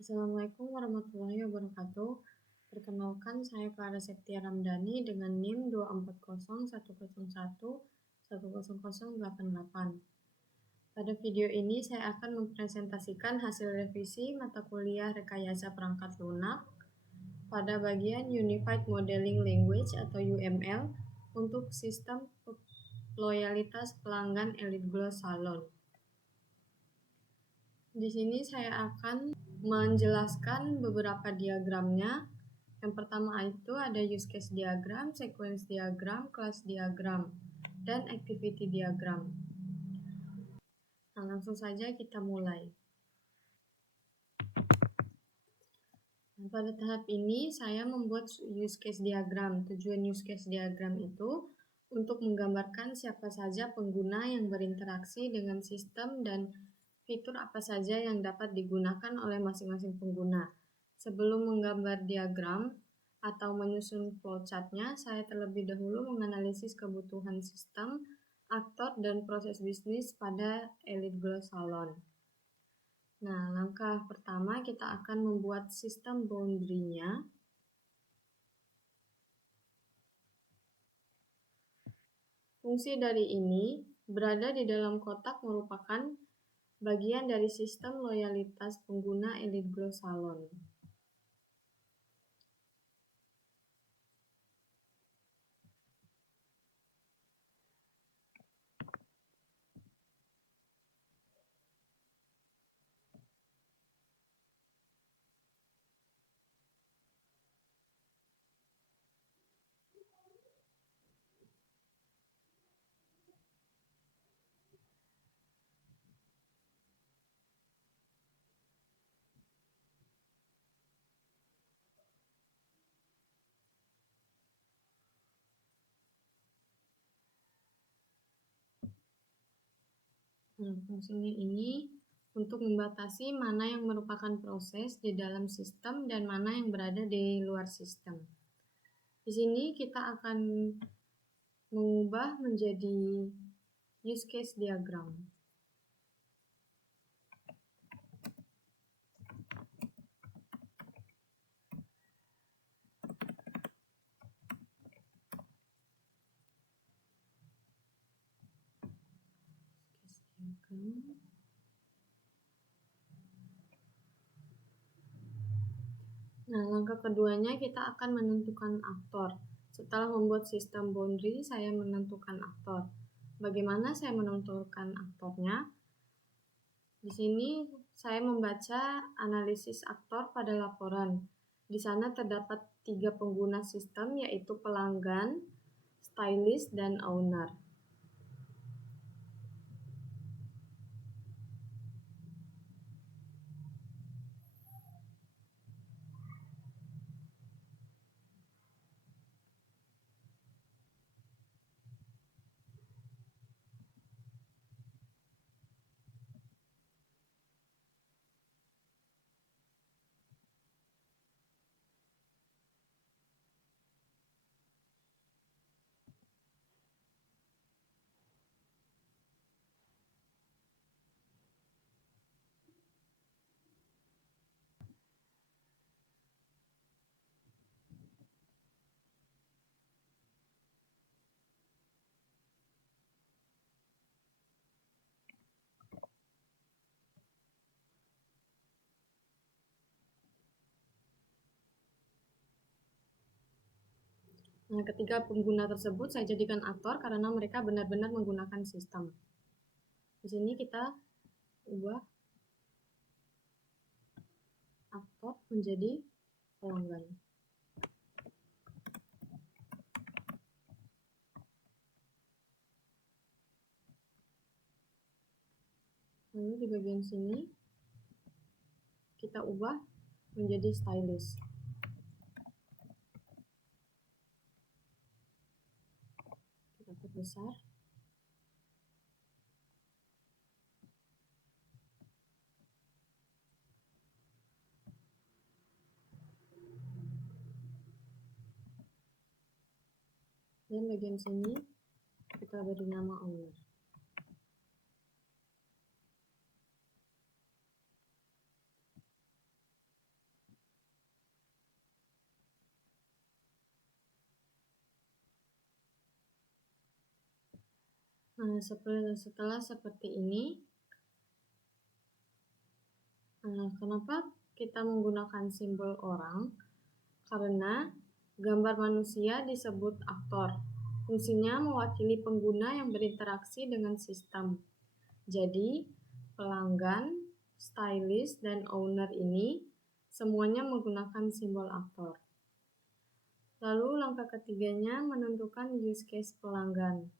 Assalamualaikum warahmatullahi wabarakatuh. Perkenalkan, saya Clara Septia Ramdhani dengan NIM 2401011010088. Pada video ini saya akan mempresentasikan hasil revisi mata kuliah Rekayasa Perangkat Lunak pada bagian Unified Modeling Language atau UML untuk sistem loyalitas pelanggan Elite Glow Salon. Di sini saya akan menjelaskan beberapa diagramnya. Yang pertama itu ada use case diagram, sequence diagram, class diagram, dan activity diagram. Nah, langsung saja kita mulai. Nah, pada tahap ini saya membuat use case diagram. Tujuan use case diagram itu untuk menggambarkan siapa saja pengguna yang berinteraksi dengan sistem dan fitur apa saja yang dapat digunakan oleh masing-masing pengguna. Sebelum menggambar diagram atau menyusun flowchart-nya, saya terlebih dahulu menganalisis kebutuhan sistem, aktor, dan proses bisnis pada Elite Glow Salon. Nah, langkah pertama kita akan membuat sistem boundary-nya. Fungsi dari ini berada di dalam kotak merupakan bagian dari sistem loyalitas pengguna Elite Glow Salon. Fungsinya ini untuk membatasi mana yang merupakan proses di dalam sistem dan mana yang berada di luar sistem. Di sini kita akan mengubah menjadi use case diagram. Nah, langkah keduanya kita akan menentukan aktor. Setelah membuat sistem boundary, saya menentukan aktor. Bagaimana saya menentukan aktornya? Di sini saya membaca analisis aktor pada laporan. Di sana terdapat 3 pengguna sistem, yaitu pelanggan, stylist, dan owner. Nah, ketiga pengguna tersebut saya jadikan aktor karena mereka benar-benar menggunakan sistem. Di sini kita ubah aktor menjadi pelanggan. Lalu di bagian sini kita ubah menjadi stylist. Kita perbesar. Dan bagian sini kita beri nama owner. Nah, setelah seperti ini, kenapa kita menggunakan simbol orang? Karena gambar manusia disebut aktor. Fungsinya mewakili pengguna yang berinteraksi dengan sistem. Jadi, pelanggan, stylist, dan owner ini semuanya menggunakan simbol aktor. Lalu langkah ketiganya menentukan use case pelanggan.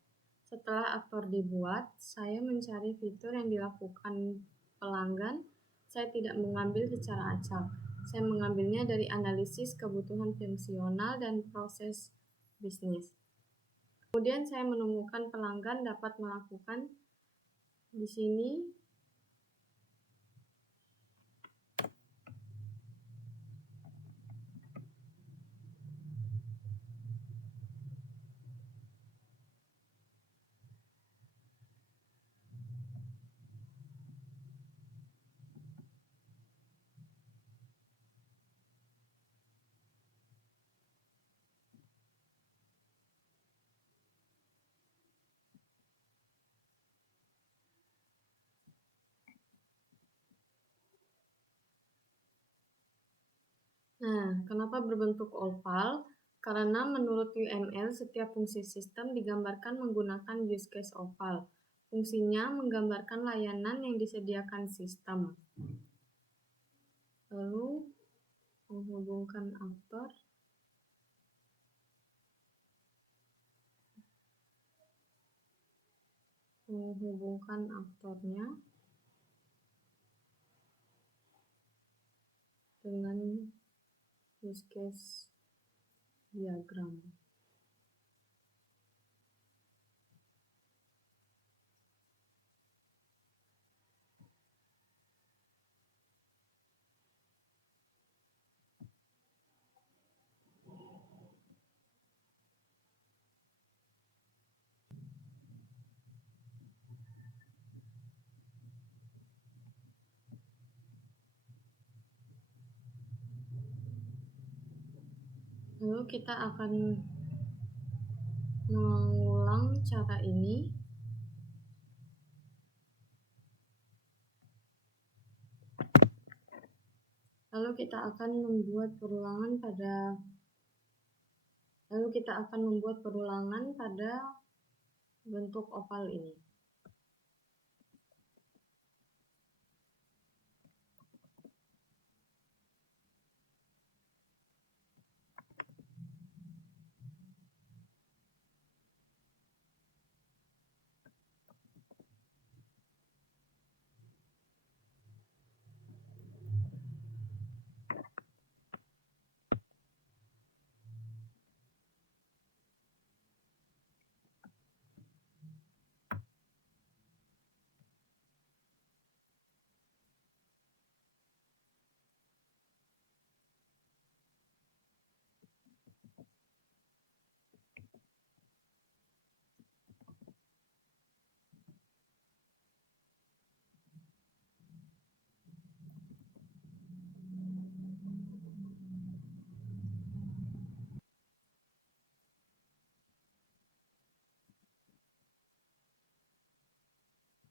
Setelah aktor dibuat, saya mencari fitur yang dilakukan pelanggan. Saya tidak mengambil secara acak. Saya mengambilnya dari analisis kebutuhan fungsional dan proses bisnis. Kemudian saya menemukan pelanggan dapat melakukan di sini Nah, kenapa berbentuk oval? Karena menurut UML, setiap fungsi sistem digambarkan menggunakan use case oval. Fungsinya menggambarkan layanan yang disediakan sistem. Lalu, menghubungkan aktor. Menghubungkan aktornya dengan use case diagram. Lalu kita akan mengulang cara ini. Lalu kita akan membuat perulangan pada bentuk oval ini.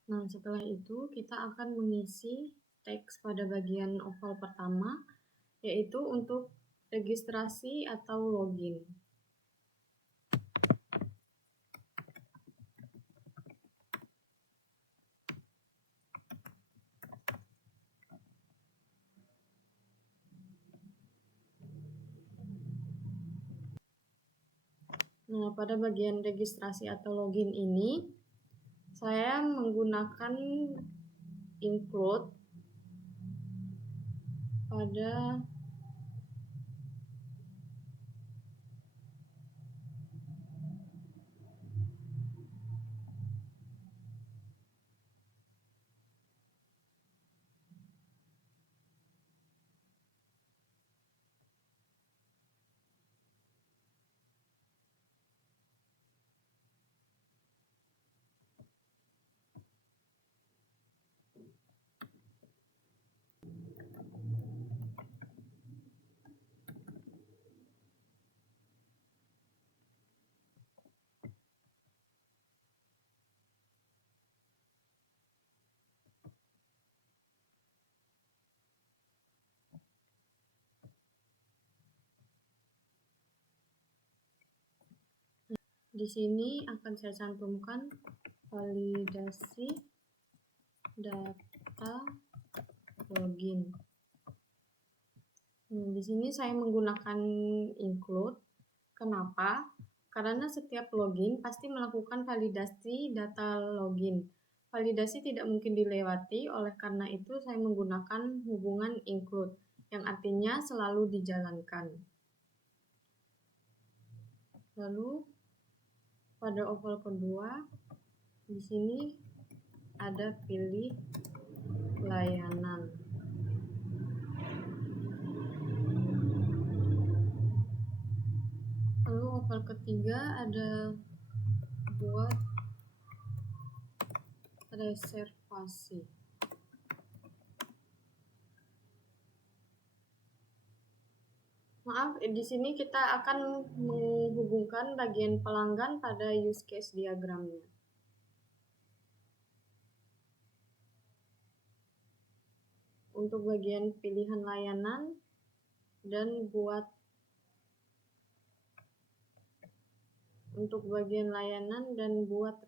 Nah, setelah itu kita akan mengisi teks pada bagian oval pertama, yaitu untuk registrasi atau login. Nah, pada bagian registrasi atau login ini, saya menggunakan include pada Di sini akan saya cantumkan validasi data login. Di sini saya menggunakan include. Kenapa? Karena setiap login pasti melakukan validasi data login. Validasi tidak mungkin dilewati, oleh karena itu saya menggunakan hubungan include, yang artinya selalu dijalankan. Lalu pada oval kedua, di sini ada pilih layanan. Lalu oval ketiga ada buat reservasi. Maaf, di sini kita akan menghubungkan bagian pelanggan pada use case diagramnya. Untuk bagian pilihan layanan dan buat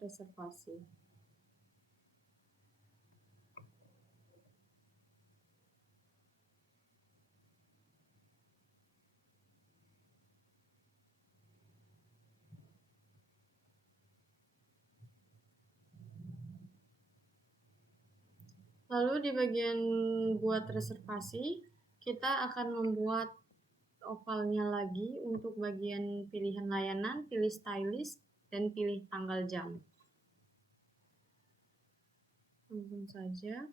reservasi. Lalu di bagian buat reservasi, kita akan membuat ovalnya lagi untuk bagian pilihan layanan, pilih stylist, dan pilih tanggal jam. Langsung saja.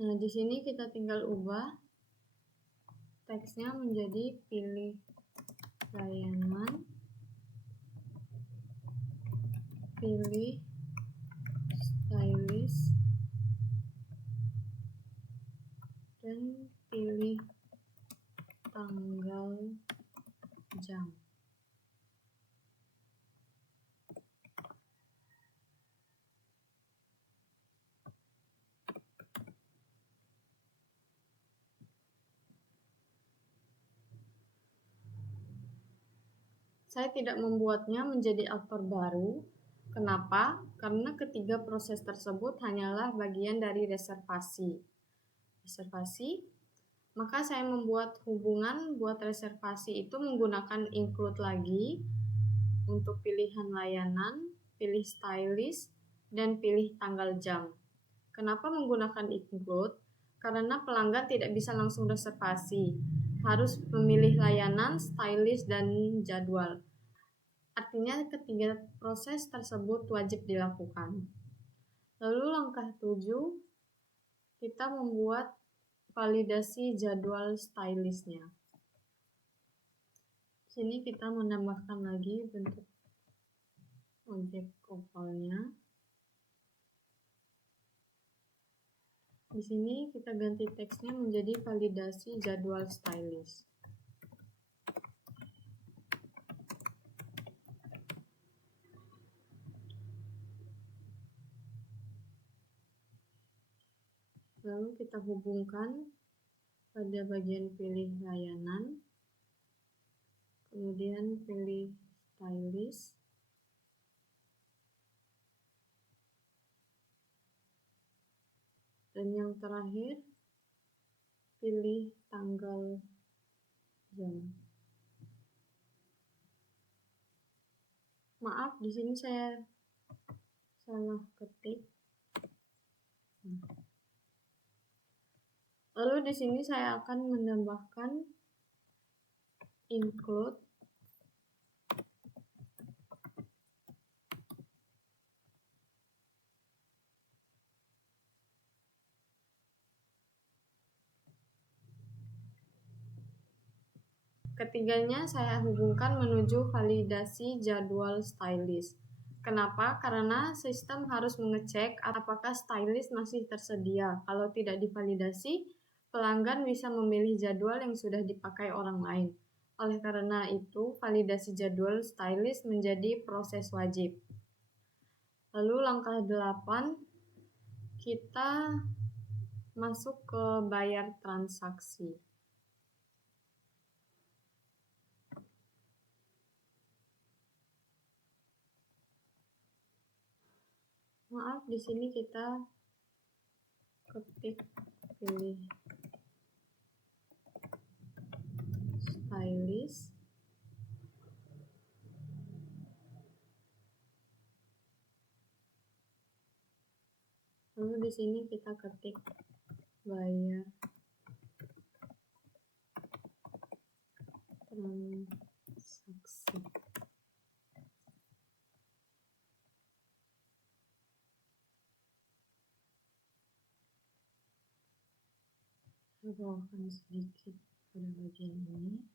Nah, di sini kita tinggal ubah teksnya menjadi pilih layanan, pilih stylist, dan pilih tanggal jam. Saya tidak membuatnya menjadi aktor baru. Kenapa? Karena ketiga proses tersebut hanyalah bagian dari reservasi. Maka saya membuat hubungan buat reservasi itu menggunakan include lagi untuk pilihan layanan, pilih stylist, dan pilih tanggal jam. Kenapa menggunakan include? Karena pelanggan tidak bisa langsung reservasi, harus memilih layanan, stylist, dan jadwal. Artinya ketiga proses tersebut wajib dilakukan. Lalu langkah 7, kita membuat validasi jadwal stylistnya. Sini kita menambahkan lagi bentuk objek ovalnya. Di sini kita ganti teksnya menjadi validasi jadwal stylist. Lalu kita hubungkan pada bagian pilih layanan, kemudian pilih stylist, dan yang terakhir pilih tanggal jam. Maaf, di sini saya salah ketik. Lalu di sini saya akan menambahkan include ketiganya saya hubungkan menuju validasi jadwal stylist. Kenapa? Karena sistem harus mengecek apakah stylist masih tersedia. Kalau tidak divalidasi, pelanggan bisa memilih jadwal yang sudah dipakai orang lain. Oleh karena itu, validasi jadwal stylist menjadi proses wajib. Lalu langkah 8, kita masuk ke bayar transaksi. Maaf, di sini kita ketik pilih stylist. Lalu di sini kita ketik bayar transaksi. Saya bawakan sedikit pada bagian ini.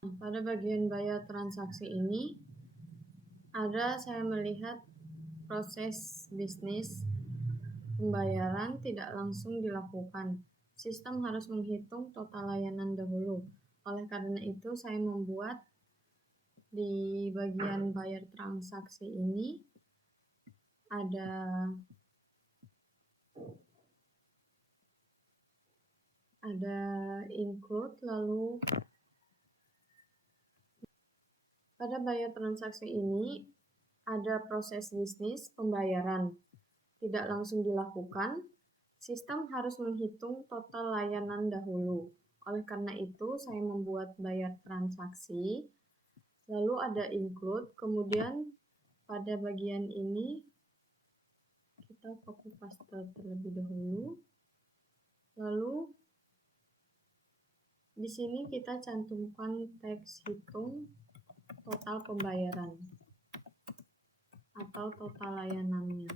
Pada bagian bayar transaksi ini, saya melihat proses bisnis pembayaran tidak langsung dilakukan. Sistem harus menghitung total layanan dahulu. Oleh karena itu, saya membuat di bagian bayar transaksi ini ada include, lalu pada bayar transaksi ini ada proses bisnis pembayaran tidak langsung dilakukan. Sistem harus menghitung total layanan dahulu. Oleh karena itu, saya membuat bayar transaksi, lalu ada include, kemudian pada bagian ini kita copy paste terlebih dahulu. Lalu di sini kita cantumkan teks hitung total pembayaran atau total layanannya.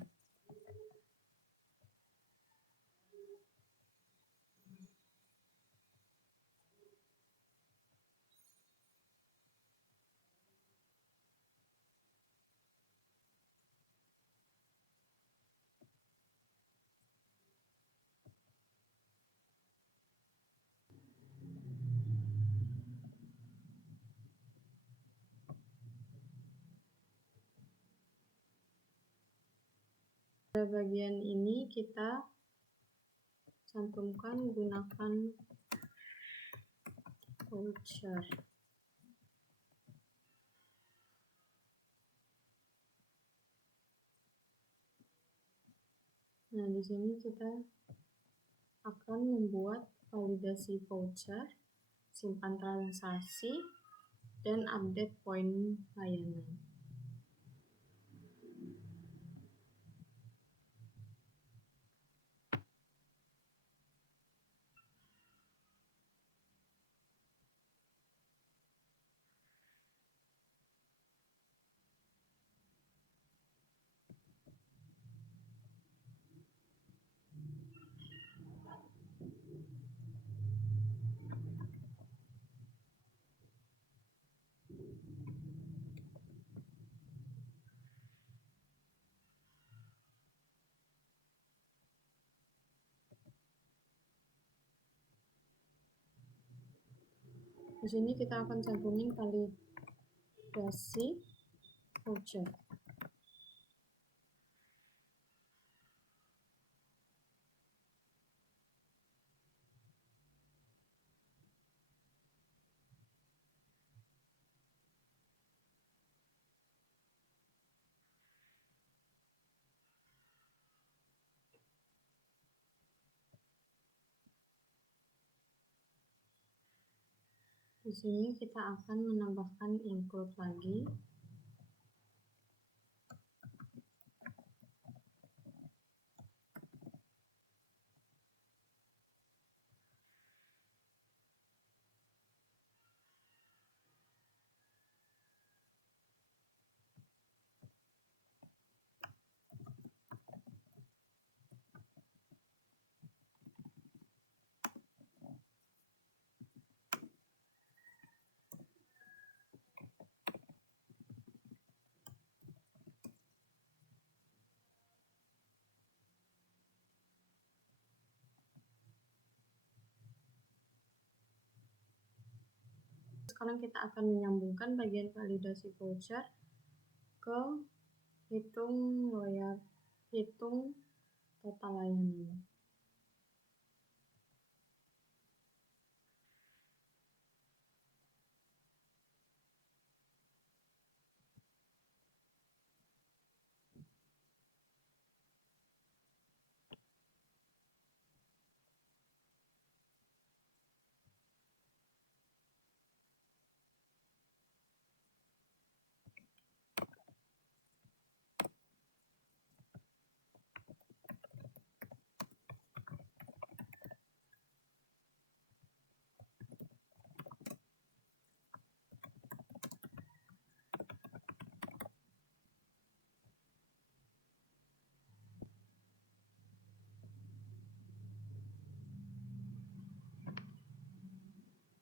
Pada bagian ini kita cantumkan gunakan voucher. Nah, di sini kita akan membuat validasi voucher, simpan transaksi, dan update poin layanan. Di sini kita akan cantumin validasi voucher. Di sini kita akan menambahkan include lagi. Sekarang kita akan menyambungkan bagian validasi voucher ke hitung total layanan.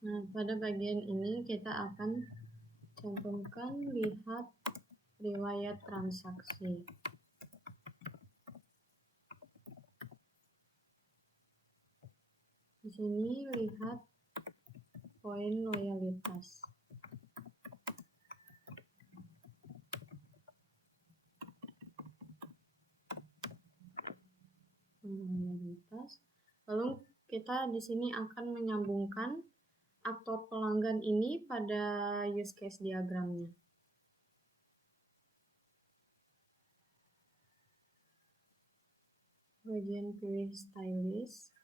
Nah, pada bagian ini kita akan cantumkan lihat riwayat transaksi. Di sini lihat poin loyalitas. Lalu kita di sini akan menyambungkan aktor pelanggan ini pada use case diagramnya. Bagian pilih stylist.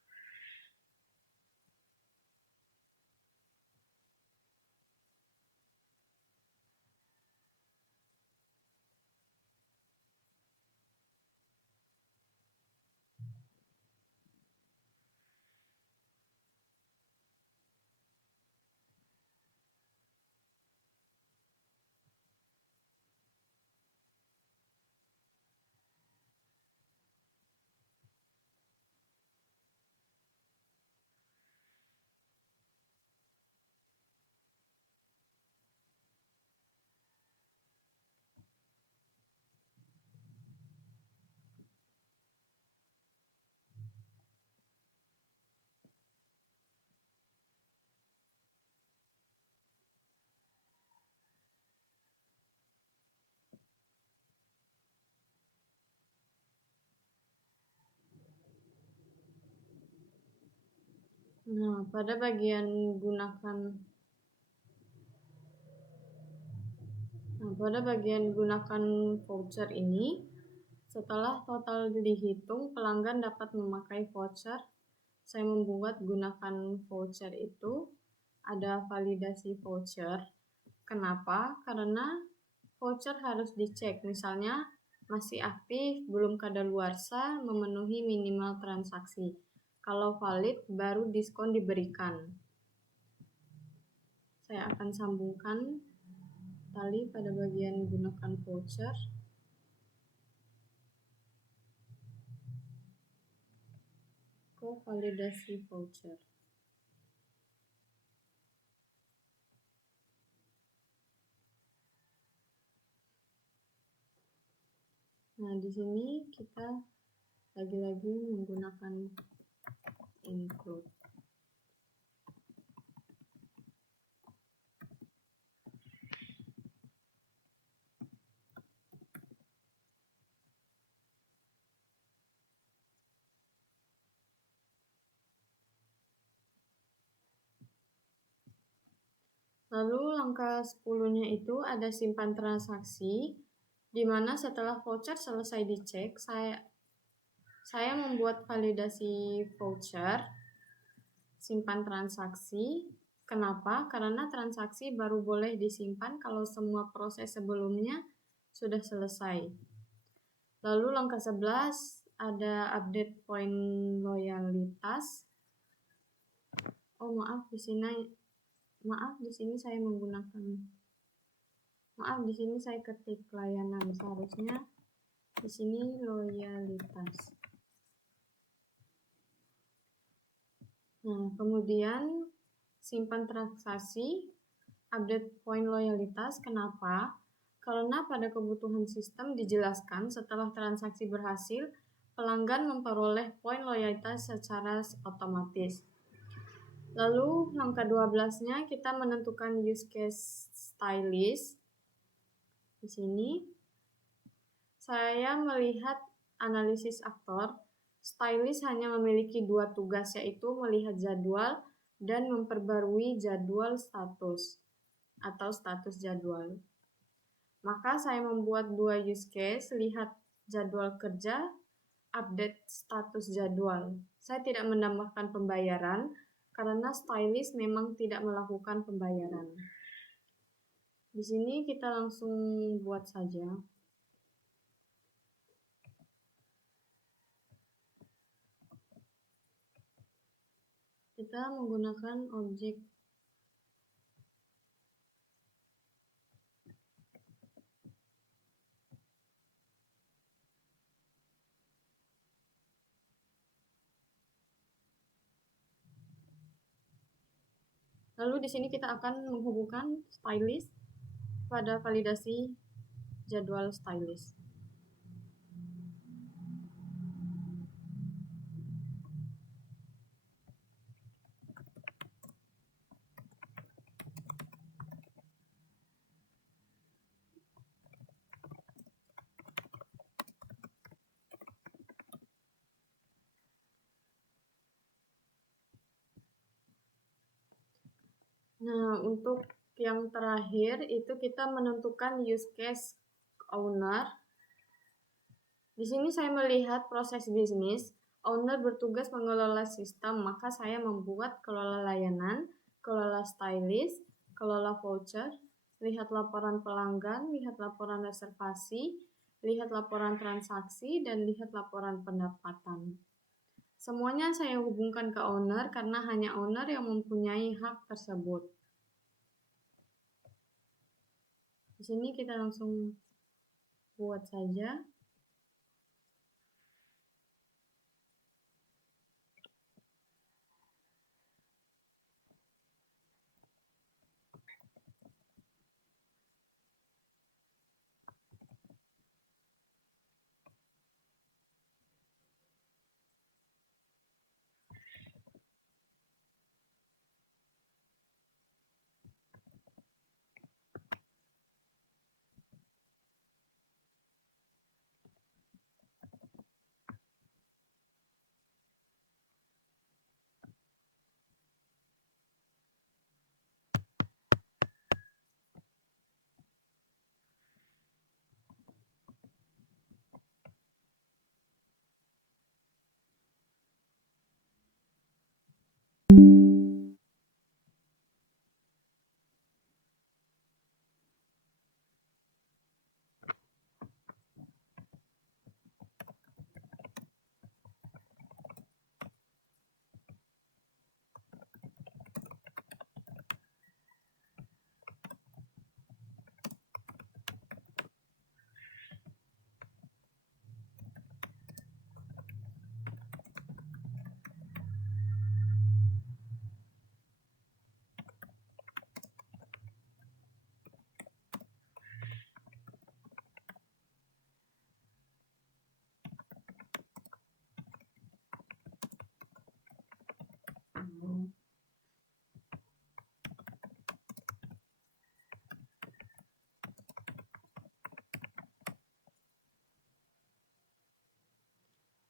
Nah, pada bagian gunakan voucher ini, setelah total dihitung, pelanggan dapat memakai voucher. Saya membuat gunakan voucher itu ada validasi voucher. Kenapa? Karena voucher harus dicek, misalnya masih aktif, belum kadaluarsa, memenuhi minimal transaksi. Kalau valid, baru diskon diberikan. Saya akan sambungkan tali pada bagian gunakan voucher. Ke validasi voucher. Nah, di sini kita lagi-lagi menggunakan include. Lalu langkah 10-nya itu ada simpan transaksi, di mana setelah voucher selesai dicek, saya membuat validasi voucher, simpan transaksi. Kenapa? Karena transaksi baru boleh disimpan kalau semua proses sebelumnya sudah selesai. Lalu langkah 11 ada update poin loyalitas. Oh, maaf di sini saya menggunakan di sini saya ketik layanan, seharusnya di sini loyalitas. Nah, kemudian simpan transaksi, update poin loyalitas. Kenapa? Karena pada kebutuhan sistem dijelaskan setelah transaksi berhasil, pelanggan memperoleh poin loyalitas secara otomatis. Lalu langkah 12-nya kita menentukan use case stylist. Di sini saya melihat analisis aktor. Stylist hanya memiliki 2 tugas, yaitu melihat jadwal dan memperbarui jadwal status atau status jadwal. Maka saya membuat 2 use case, lihat jadwal kerja, update status jadwal. Saya tidak menambahkan pembayaran karena stylist memang tidak melakukan pembayaran. Di sini kita langsung buat saja. Kita menggunakan objek lalu di sini kita akan menghubungkan stylist pada validasi jadwal stylist. Nah, untuk yang terakhir itu kita menentukan use case owner. Di sini saya melihat proses bisnis. Owner bertugas mengelola sistem, maka saya membuat kelola layanan, kelola stylist, kelola voucher, lihat laporan pelanggan, lihat laporan reservasi, lihat laporan transaksi, dan lihat laporan pendapatan. Semuanya saya hubungkan ke owner karena hanya owner yang mempunyai hak tersebut. Di sini kita langsung buat saja.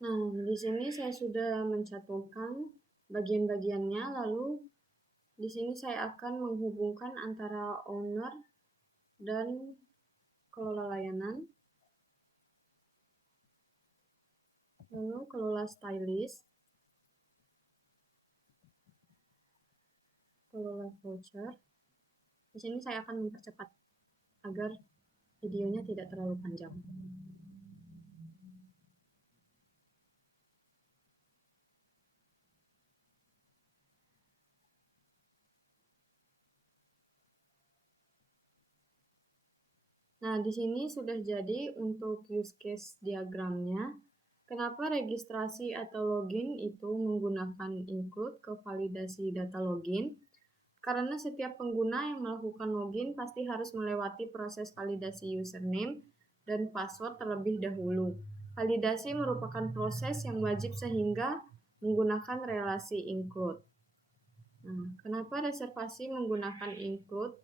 Nah, di sini saya sudah mencantumkan bagian-bagiannya, lalu di sini saya akan menghubungkan antara owner dan kelola layanan, lalu kelola stylist, kelola voucher. Di sini saya akan mempercepat agar videonya tidak terlalu panjang. Nah, di sini sudah jadi untuk use case diagramnya. Kenapa registrasi atau login itu menggunakan include ke validasi data login? Karena setiap pengguna yang melakukan login pasti harus melewati proses validasi username dan password terlebih dahulu. Validasi merupakan proses yang wajib sehingga menggunakan relasi include. Nah, kenapa reservasi menggunakan include?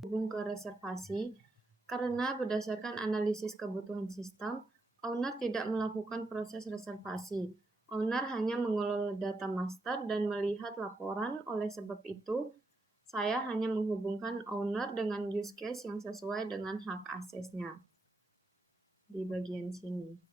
Hubung ke reservasi, karena berdasarkan analisis kebutuhan sistem, owner tidak melakukan proses reservasi. Owner hanya mengelola data master dan melihat laporan. Oleh sebab itu, saya hanya menghubungkan owner dengan use case yang sesuai dengan hak aksesnya di bagian sini.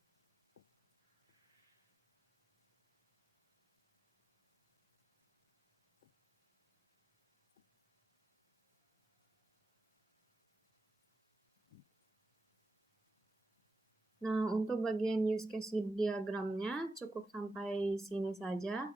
Nah, untuk bagian use case diagramnya cukup sampai sini saja.